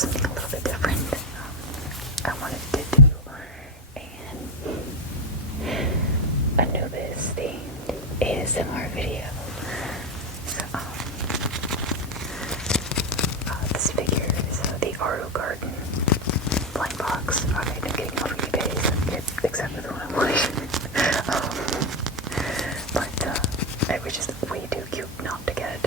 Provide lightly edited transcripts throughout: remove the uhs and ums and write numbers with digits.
something a little bit different. I wanted to do an Anubis themed ASMR video. So, this figure is the Aru Garden blind box. I've been getting off eBay, except for the one I'm wearing. But it was just way too cute not to get.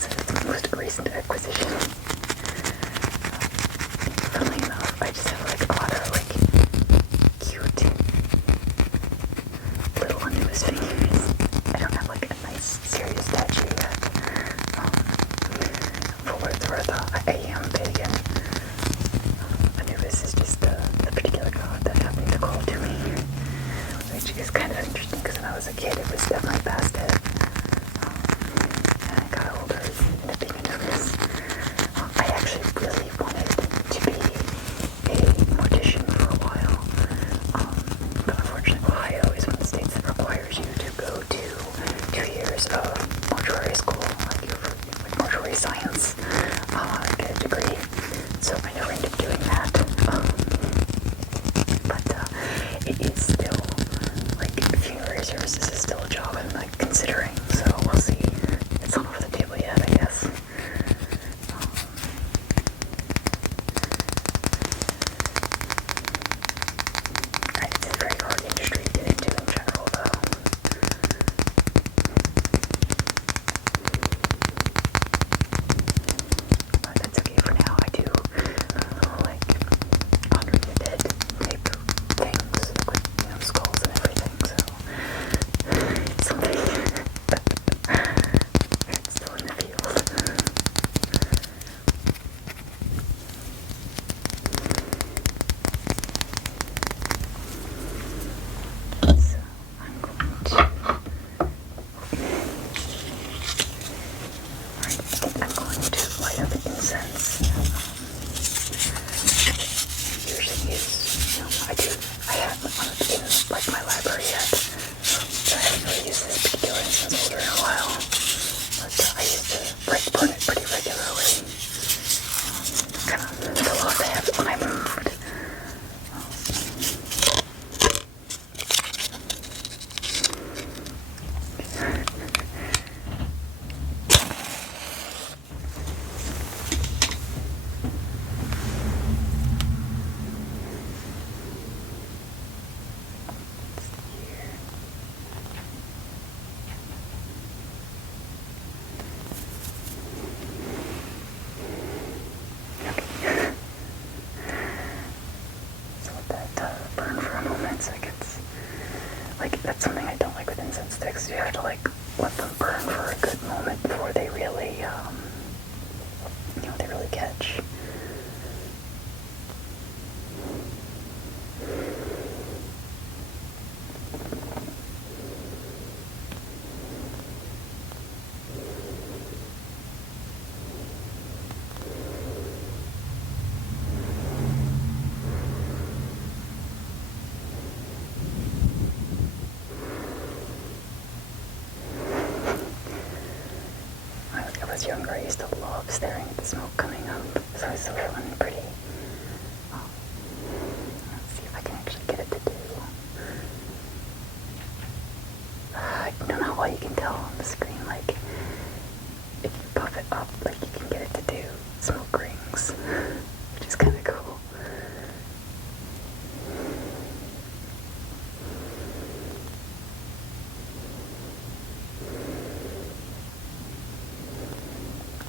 So it's my most recent acquisition. Funnily enough, I just have like a lot of like cute little Anubis figures. I don't have like a nice serious statue yet. For what it's worth, I am big, and Anubis is just the particular god that happened to call to me, which is kind of interesting because when I was a kid it was definitely past it. And I got older and ended up being Anubis. I actually really wanted to be a mortician for a while, but unfortunately Ohio is one of the states that requires you to go to 2 years of mortuary school, like mortuary science, get a degree. So I never ended up doing that. But it is still, like, funerary services is still a job I'm like considering, so we'll see. It's not off the table yet, I guess. It's a very hard industry to get into in general, though. But that's okay for now. I do like honoring the dead type things with, skulls and everything, so it's something it's still in the field. So I'm going to light up incense. Usually use, I haven't one in like my library yet, so I haven't really used this particular incense holder in a while, but I used to burn it pretty regularly. Kind of a lot to have when I moved. Burn for a moment, so it gets, like, that's something I don't like with incense sticks. You have to like let them burn for a good moment before they really, they really catch. When I was younger, I used to love staring at the smoke coming up, so it's so fun and pretty. Let's see if I can actually get it to do. I don't know how well you can tell on the screen, like, if you puff it up, like, you can get it to do smoke rings, which is kind of cool.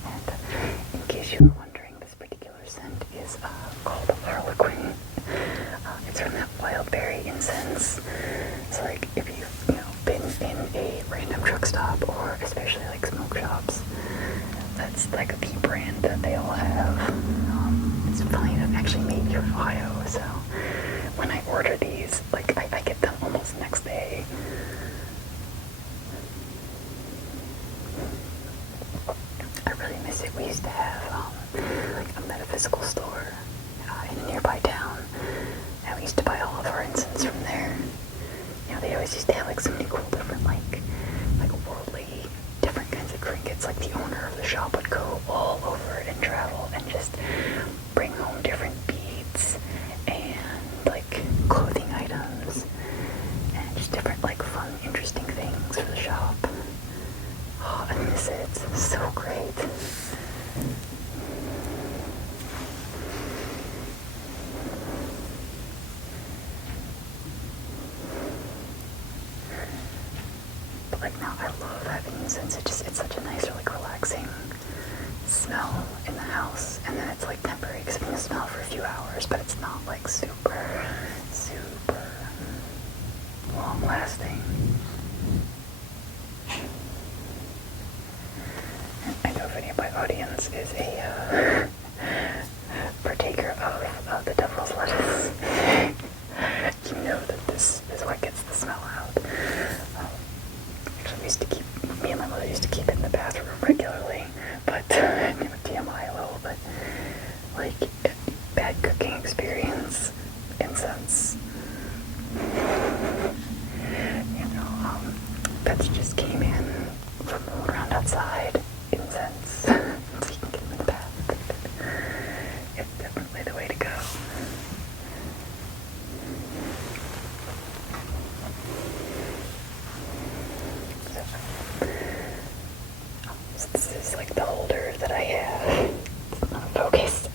And in case you were wondering, this particular scent is called Harlequin. It's from that wild berry incense. So like if you've been in a random truck stop, or especially like smoke shops, that's like the brand that they all have. It's funny enough, actually made here in Ohio, so when I order these, like I get them almost next day. I really miss it. We used to have like a metaphysical store in a nearby town, and we used to buy all of our incense from there. They always used to have like so many cool different like worldly different kinds of trinkets. Like the owner of the shop would go all over and travel and just bring home different beads and like clothing items and just different like fun, interesting things for the shop. Oh, I miss it. It's so great. But like now I love having incense. It's such a nice, like relaxing smell in the house, and then it's like temporary because it can smell for a few hours, but it's not like super long lasting. I know if any of my audience is a partaker of the devil's lettuce, you know that this is what gets the smell out. Actually, me and my mother used to keep it in the bathroom regularly, but TMI a little, but like bad cooking experience, incense. Pets just came in from around outside, incense, so you can get them in the bath. It's definitely the way to go. So this is like the holder that I have. It's not focused.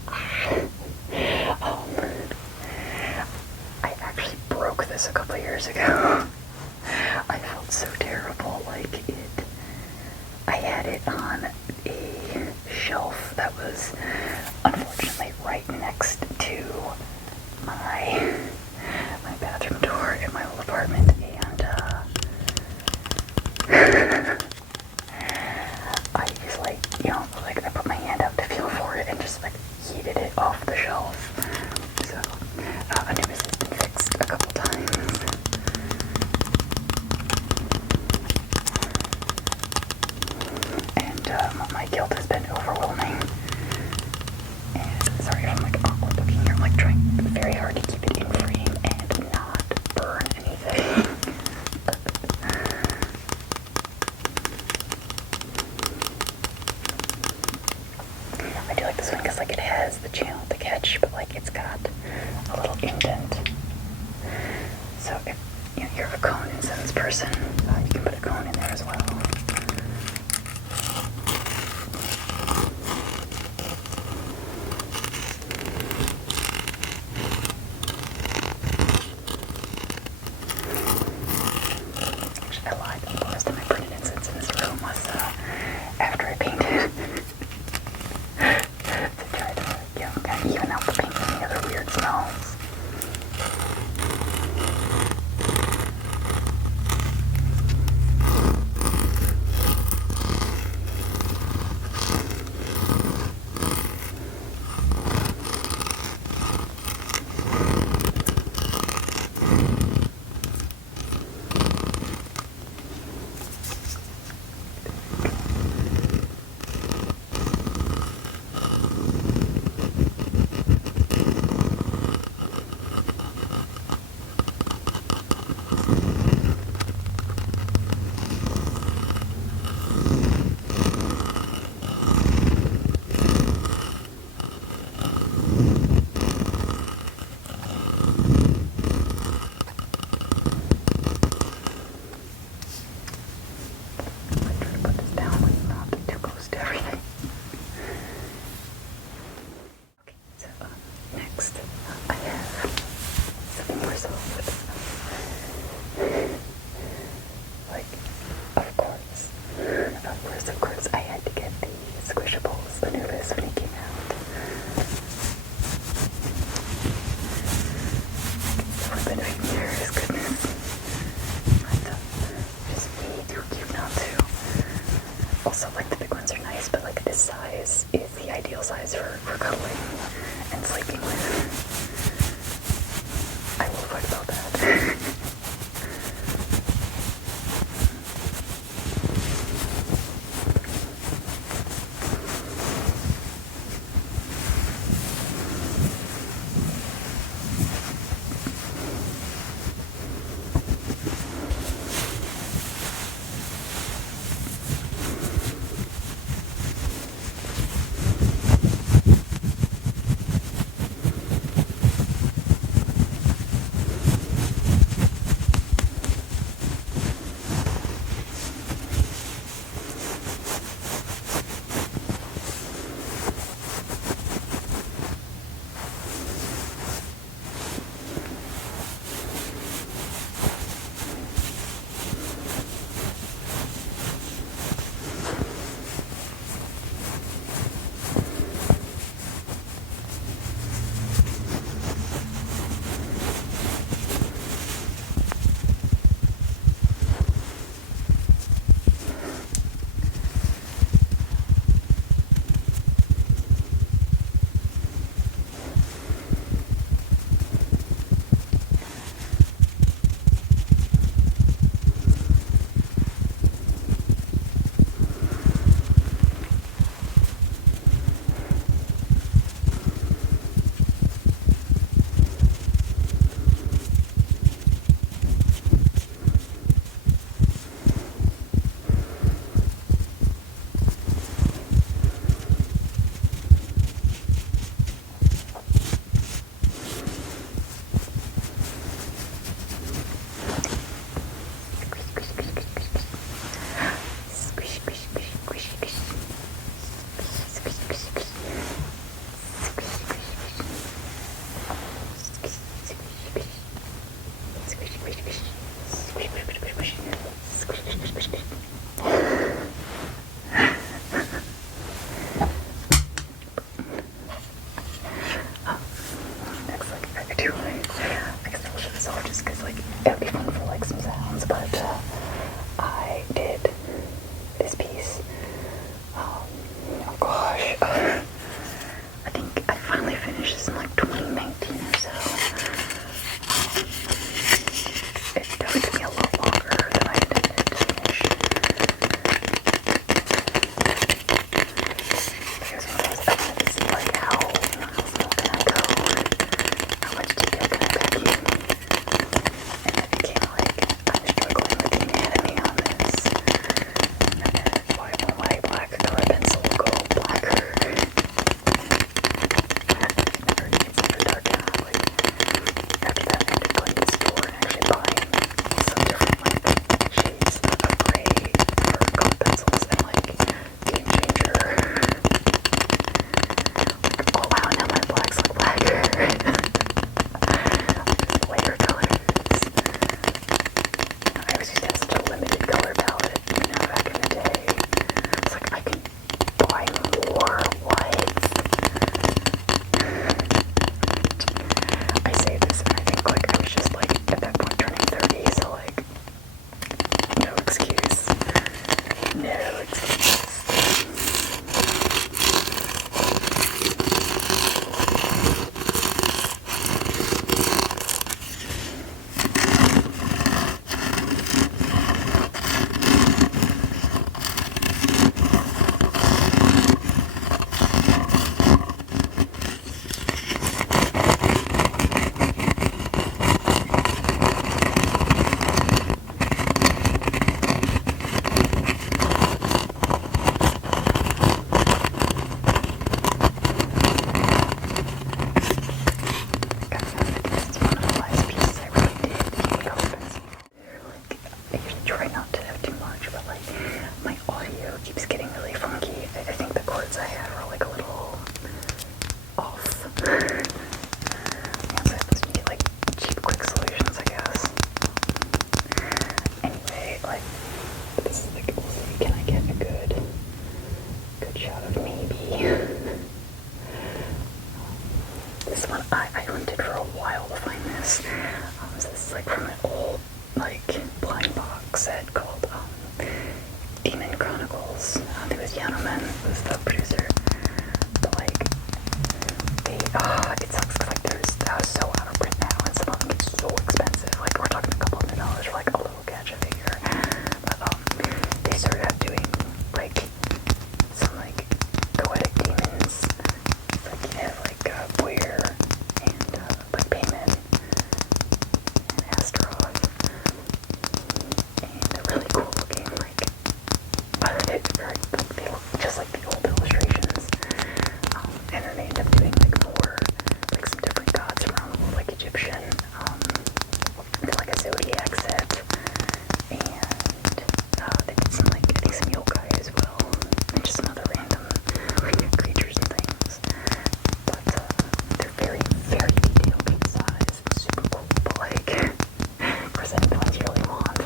I actually broke this a couple years ago. I felt so terrible. I had it on a shelf that was unfortunately right next to my bathroom door in my old apartment, and I just I put my hand out to feel for it and just yeeted it off the shelf. So Anubis has been fixed a couple times. And my guilt has been overwhelming. And sorry if I'm awkward looking here. I'm trying very hard to keep it in frame and not burn anything. I do like this one because it has the channel to catch, but it's got a little indent. So if you're a cone incense person, you can put a cone in there as well. Actually, I lied. The last time I printed incense in this room was after I painted. To try to, kind of even out the paint and the other weird smells. Of course, I had to get the Squishable Anubis when he came out. It's been 8 years, goodness. But just way too cute not to. Also, the big ones are nice, but this size is the ideal size for cuddling and sleeping with. I will fight about that. keeps getting really funky. I think the chords I had were like a little off. Yeah, so I just need like cheap, quick solutions, I guess. Anyway, like, this is like, can I get a good shot of maybe? This one, I hunted for a while to find this. So this is like from an old, like, blind box set called Demon Chronicles. I think it was Yanuman was the producer. But like, it sucks because like that was so out of print now, and some of them get so expensive. Like we're talking a couple $100 for like a little gacha figure. But they started out doing like some like poetic demons. Like you have like Boyer and like Payman and Astaroth, and they're really cool looking. Like they look just like the old illustrations. And then they end up doing like more, like some different gods around the world, like Egyptian, like a zodiac set, and they did some like, I think some yokai as well, and just some other random like creatures and things. But they're very, very detailed, big size, super cool. But like, of course, I didn't know what you really want,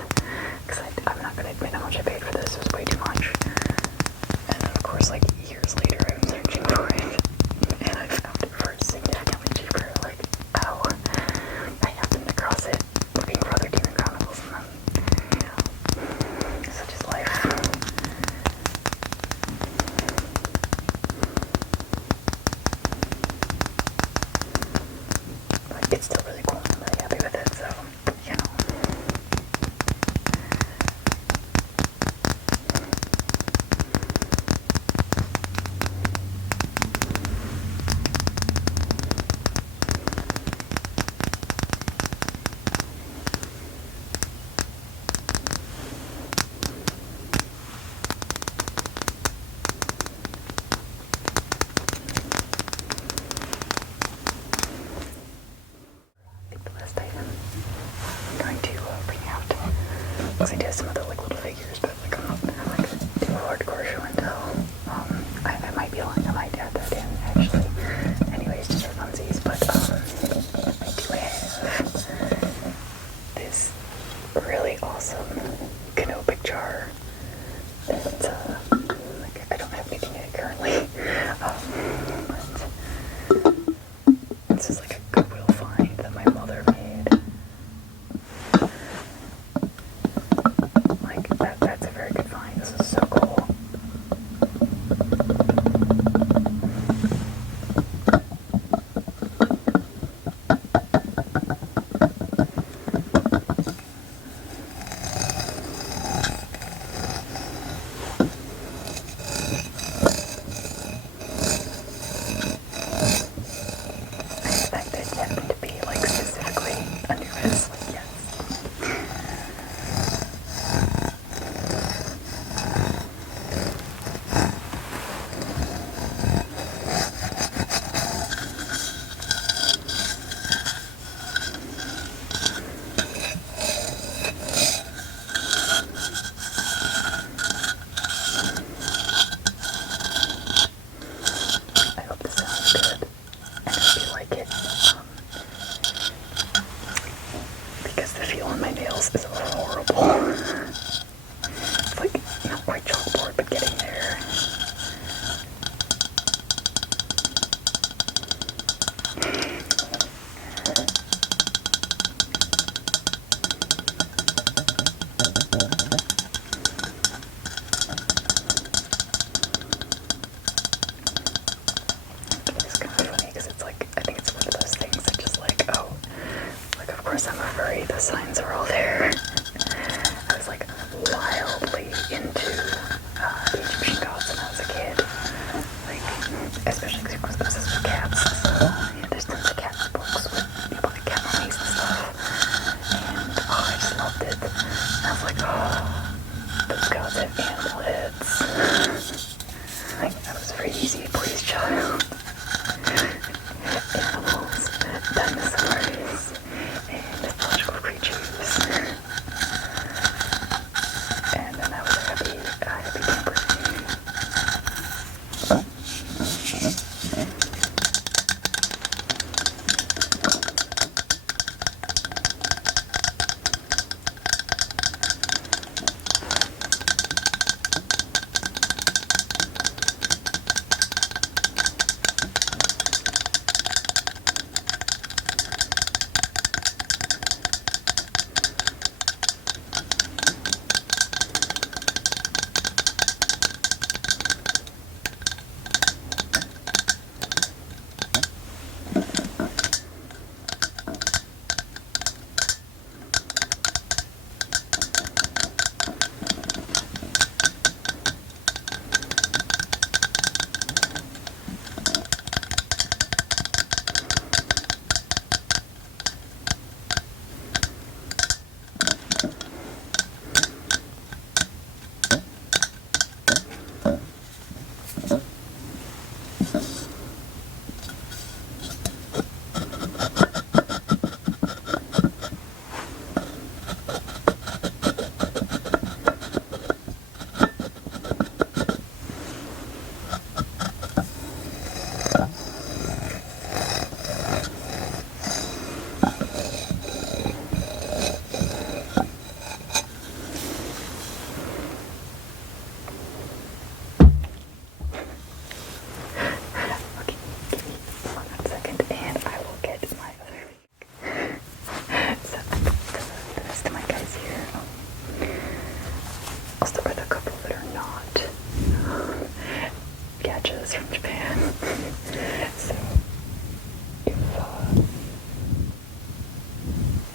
because I'm not gonna admit how much I paid for this. It was way too much. And then of course, like years later, I was searching for it, and I found it for significantly cheaper. Like, how I happened across it looking for other Demon Chronicles, and then, you know, such is life. But it's still really cool, and I'm really happy with it, so, you know. The last item I'm going to bring out, because I do have some other like little figures, but like I'm not gonna like do a hardcore show and tell. I might be lying, I might add that in actually. Anyways, just for funsies, but I do have this really awesome Canopic jar that like I don't have anything in it currently. But this is like a Goodwill find that my mother made. Like, X from Japan. So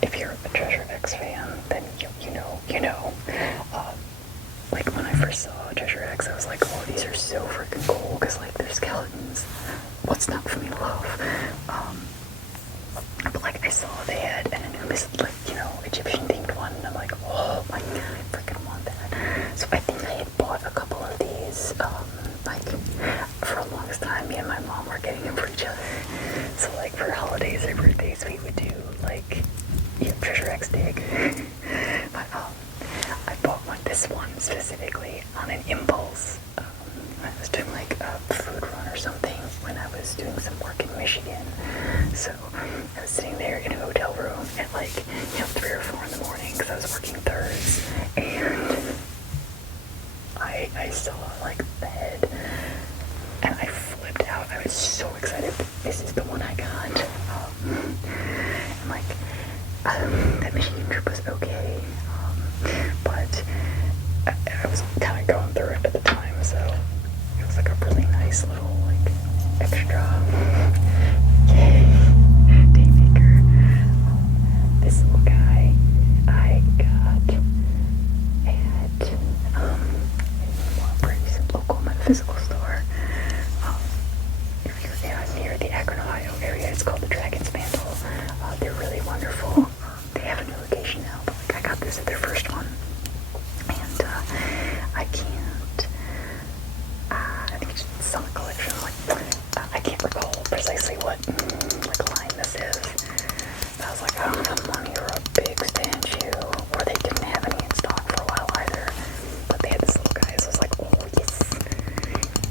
if you're a Treasure X fan, then you know. Like when I first saw Treasure X, I was like, oh, these are so freaking cool, because like they're skeletons. What's not for me to love? But like I saw they had an Anubis, like, Egyptian themed one, and I'm like, oh my god, I freaking want that. So I think I had bought a couple of these, like for the longest time, me and my mom were getting them for each other. So like for holidays or birthdays, we would do like, Treasure X dig. But I bought this one specifically on an impulse. I was doing like a food run or something when I was doing some work in Michigan. So I was sitting there in a hotel room at like, 3 or 4 in the morning because I was working thirds, and I saw like the head and I flipped out. I was so excited. This is the one I got. And like, that Michigan trip was okay, but I was kind of going through it at the time, so it was like a really nice little like extra Daymaker. This little guy I got at a pretty local metaphysical store. If you're near the Akron, Ohio area, it's called the Dragon's Mantle. They're really wonderful. They have a new location now, but like I got this at their first one, and I can't. I think it's Summit Collection. Like I can't recall precisely what like line this is. But I was like, I don't have money or a big statue, or they didn't have any in stock for a while either. But they had this little guy, so I was like, oh yes,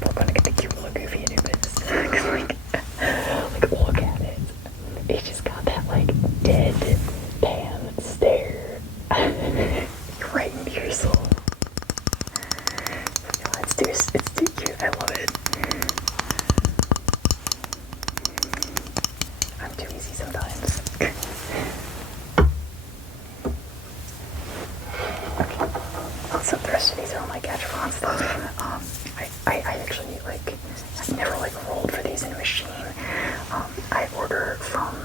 we're gonna get the cute little goofy Anubis. Cause like look at it. It just got that like deadpan stare right into your soul. It's too cute. I love it. I'm too easy sometimes. Okay. So the rest of these are all my Gachapon stuff. I actually like, I've never like rolled for these in a machine. I order from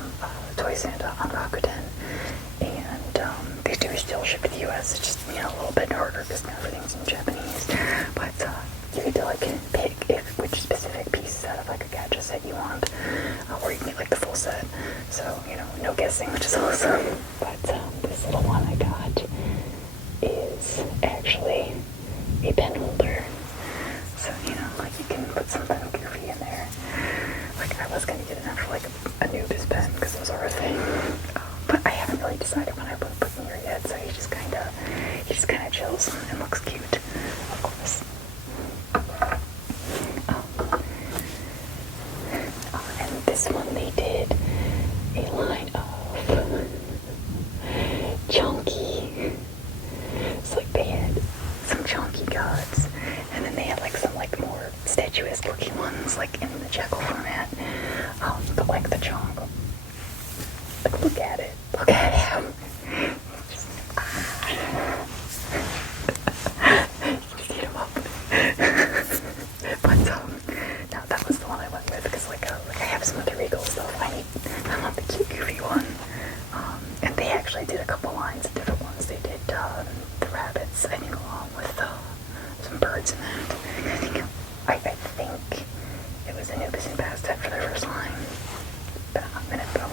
Toy Santa on Rakuten, and they do still ship to the US. It's just, a little bit harder because everything's in Japanese. But you get to like pick which specific pieces out of like a gacha set you want, or you can get like the full set. So, no guessing, which is awesome. But this little one I got is actually a pen holder. So, like you can put something goofy in there. Like I was gonna get an actual like Anubis pen because those are a thing, but I haven't really decided when I put near yet. So he just kind of chills and looks cute, of course. And this one they did a line of chunky. So like they had some chunky gods, and then they had like some like more statuesque looking ones like in the Jekyll format. But like the chunk, like look at it, look at him. Just eat him up. But no, that was the one I went with because like I have some other Regal stuff. I want the cute goofy one. And they actually did a couple lines of different ones. They did the rabbits, I think, along with some birds in that. I think it was Anubis and Bastet for their first line. But a minute ago.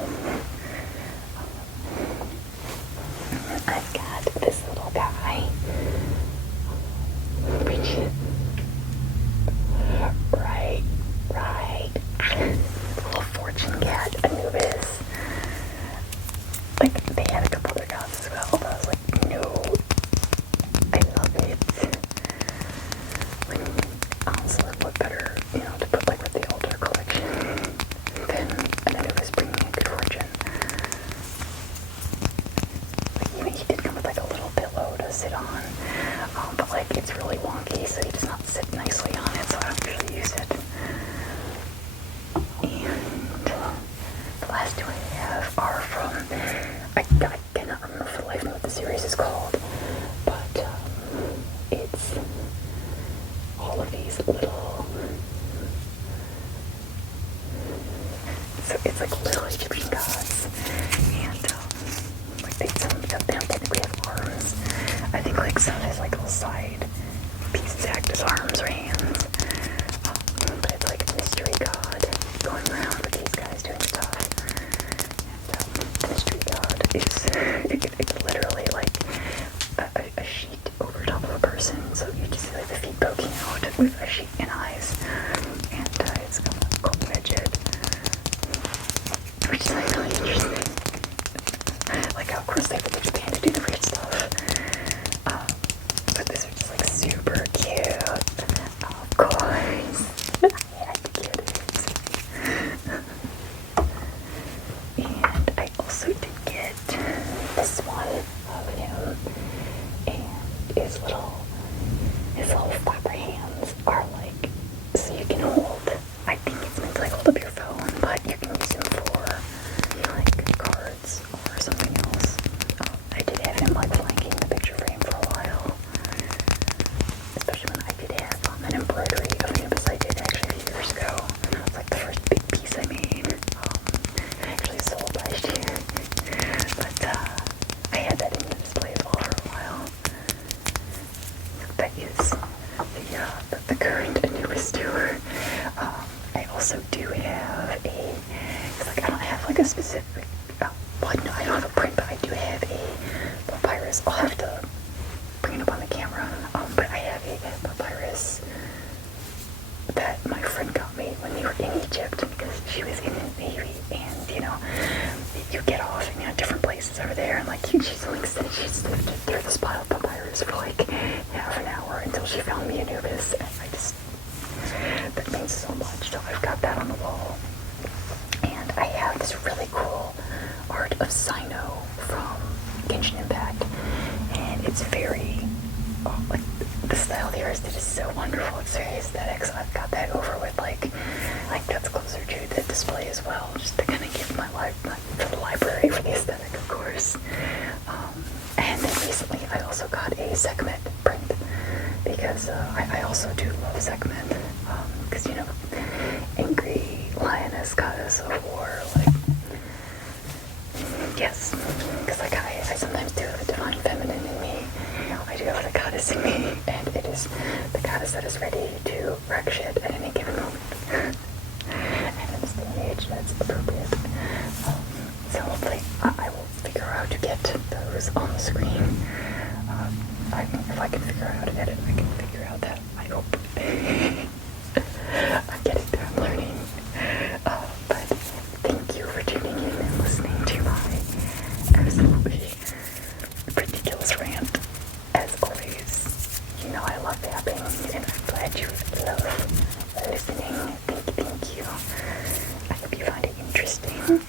which is like really interesting. Like how of course they put Japan to do the weird stuff. But this was just like super cute. Of course. I had to get it. And I also did get this one of him. And his little flapper hands are like, so you can hold, I think it's meant to like hold up your phone, but you can use him for like cards or something else. I did have him like flanking the picture frame for a while, especially when I did have an embroidery of Anubis I did actually a few years ago. It was like the first big piece I made. I actually sold last year, but I had that in the display as well for a while. That is the current Anubis tour. I also do have a, it's like I don't have like a specific, well no, I don't have a print, but I do have a papyrus. I'll have to bring it up on the camera, but I have a papyrus that my friend got me when we were in Egypt because she was in the Navy, and you know, you get off and you know different places over there, and like she's like she's through this pile of papyrus for like half an hour until she found me Anubis, and I just, that means so much. So I've got that on the wall, and I have this really cool art of Sino from Genshin Impact, and it's very like the style the artist did is so wonderful. It's very aesthetic, so I've got that over with like that's closer to the display as well, just to kind of give my life for the library for the aesthetic, of course. And then recently I also got a segment print because I also do love segment because you know, angry lioness goddess of war, like yes, because like I sometimes do have a divine feminine in me. I do have the goddess in me, and it is the goddess that is ready to wreck shit at any given moment. And in this day and age, that's appropriate. So hopefully I will figure out how to get those on the screen. If I can figure out how to edit, I can figure out that, I hope. I'm getting there, I'm learning. But thank you for tuning in and listening to my absolutely ridiculous rant. As always, you know I love tapping, and I'm glad you love listening. Thank you. I hope you find it interesting.